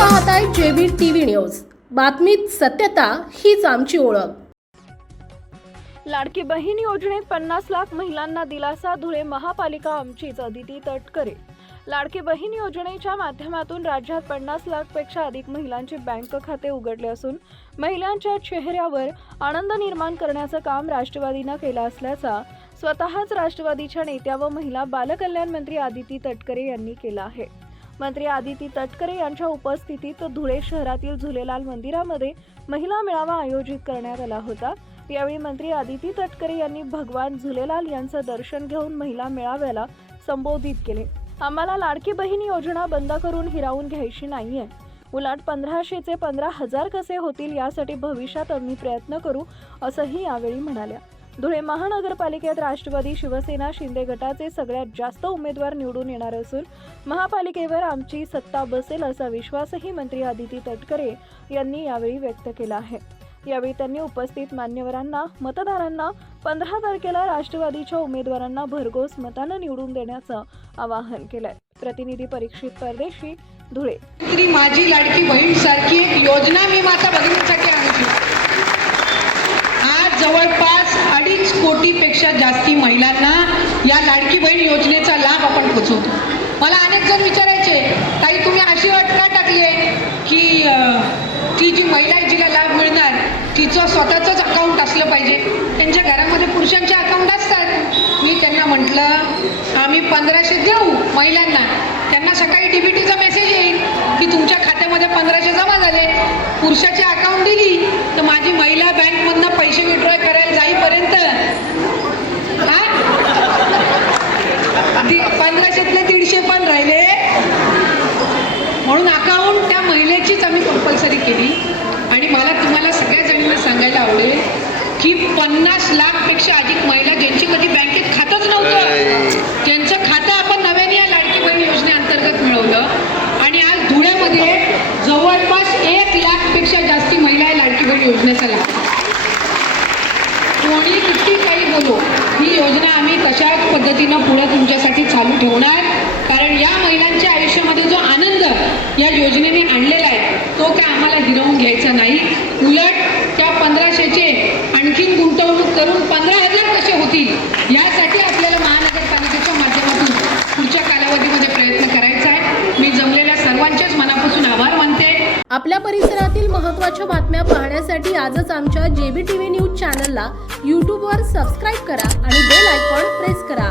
पाहताय JB TV news. बातमीत सत्यता हीच आमची ओळख। लाडकी बहीण योजनेत 50 लाख महिलांना दिलासा। धुळे महापालिका आमचीच। अदिती तटकरे। लाडकी बहीण योजनेच्या माध्यमातून राज्यात 50 लाखपेक्षा अधिक महिलांचे बँक खाते उघडले असून महिलांच्या चेहऱ्यावर आनंद निर्माण करण्याचं काम राष्ट्रवादीने केलं असल्याचा स्वतःच राष्ट्रवादीच्या नेत्या व महिला बालकल्याण मंत्री अदिती तटकरे यांनी केलं आहे। मंत्री अदिती तटकरे यांच्या उपस्थितीत धुळे शहरातील झुलेलाल मंदिरामध्ये महिला मेळावा आयोजित करण्यात आला होता। यावेळी मंत्री अदिती तटकरे यांनी भगवान झुलेलाल यांचं दर्शन घेऊन महिला मेळाव्याला संबोधित केले। आम्हाला लाडकी बहीण योजना बंद करून हिरावून घ्यायची नाहीये, उलट 1500चे 15,000 कसे होतील यासाठी भविष्यात आम्ही प्रयत्न करू असंही यावेळी म्हणाल्या। धुळे महानगरपालिकेत राष्ट्रवादी शिवसेना शिंदे गटाचे सगळ्यात जास्त उमेदवार निवडून येणार असून महापालिकेवर आमची सत्ता बसेल असा विश्वासही मंत्री अदिती तटकरे यांनी यावेळी व्यक्त केला आहे। यावेळी त्यांनी उपस्थित मान्यवरांना मतदारांना 15 तारखेला राष्ट्रवादीच्या उमेदवारांना भरघोस मतानं निवडून देण्याचं आवाहन केलंय। प्रतिनिधी परीक्षित परदेशी, धुळे। माझी लाडकी बहीण सारखी एक योजना मी माझ्या भगिनीसाठी आणली। आज जवळपास 2.5 कोटीपेक्षा जास्ती महिलांना या लाडकी बहीण योजनेचा लाभ आपण पोहोचवतो। मला अनेक जण विचारायचे, ताई तुम्ही अशी अट का टाकली आहे की ती जी महिला आहे जिला लाभ मिळणार तिचं स्वतःचंच अकाउंट असलं पाहिजे, त्यांच्या घरामध्ये पुरुषांचे अकाउंट असतात। मी त्यांना म्हटलं आम्ही 1500 देऊ महिलांना, त्यांना सकाळी डीबीटीचा मेसेज येईल की तुमच्या खात्यामध्ये 1500 जमा झाले। पुरुषाची अकाउंट दिली तर माझी महिला बँकमधनं पैसे विड्रॉ करायला जाईपर्यंत 1500तले 150 पण राहिले, म्हणून अकाउंट त्या महिलेचीच आम्ही कंपल्सरी केली। आणि मला तुम्हाला सगळ्या जणींना सांगायला आवडेल की 50 लाखपेक्षा अधिक महिला ज्यांची कधी बँकेत खातंच नव्हतं त्यांचं खातं आपण नव्याने या लाडकी बहीण योजनेअंतर्गत मिळवलं आणि आज धुळ्यामध्ये जवळपास 1 लाखपेक्षा जास्ती महिला या लाडकी बहीण योजनेचा लाभ। कोणी किती काही बोलो, ही योजना आम्ही तशाच पद्धतीनं पुढे तुमच्यासाठी चालू ठेवणार, कारण या महिलांच्या आयुष्यामध्ये जो आनंद या योजनेने आणलेला आहे तो काय आम्हाला हिरावून घ्यायचा नाही। उलट त्या 1500चे आणखीन गुंतवणूक करून 15,000 कसे होतील यासाठी आपल्याला महानगरपालिकेच्या माध्यमातून पुढच्या कालावधीमध्ये प्रयत्न करायचा आहे। मी जमलेल्या सर्वांचेच मनापासून आभार मानते। आपल्या परिसरातील महत्त्वाच्या बातम्या पाहण्यासाठी आजच आमच्या जेबी टीव्ही न्यूज चॅनलला YouTube वर सबस्क्राइब करा आणि बेल आयकॉन प्रेस करा।